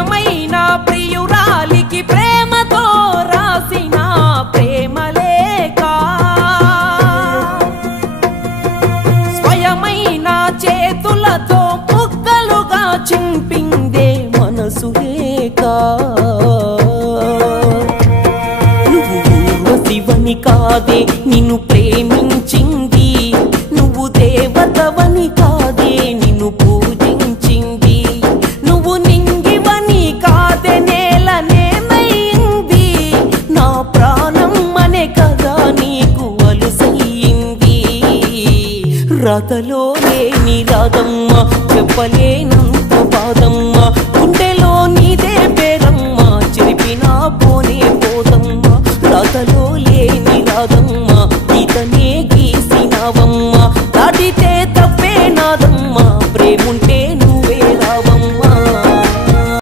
ప్రియమైన ప్రియురాలికి ప్రేమతో రాసిన ప్రేమలేఖ స్వయమైన చేతులతో ముక్కలుగా చింపిందే మనసు లేక నువ్వు ఊర్వశివని కాదే నిన్ను ప్రేమించింది నువ్వు దేవతవని కాదే నిన్ను పూజించింది నువ్వు నింగివని కాదే నేలనేమైంది నా ప్రాణం అనే కదా నీకు అలుసయ్యింది రాతలో లేని రాదమ్మ చెప్పలేను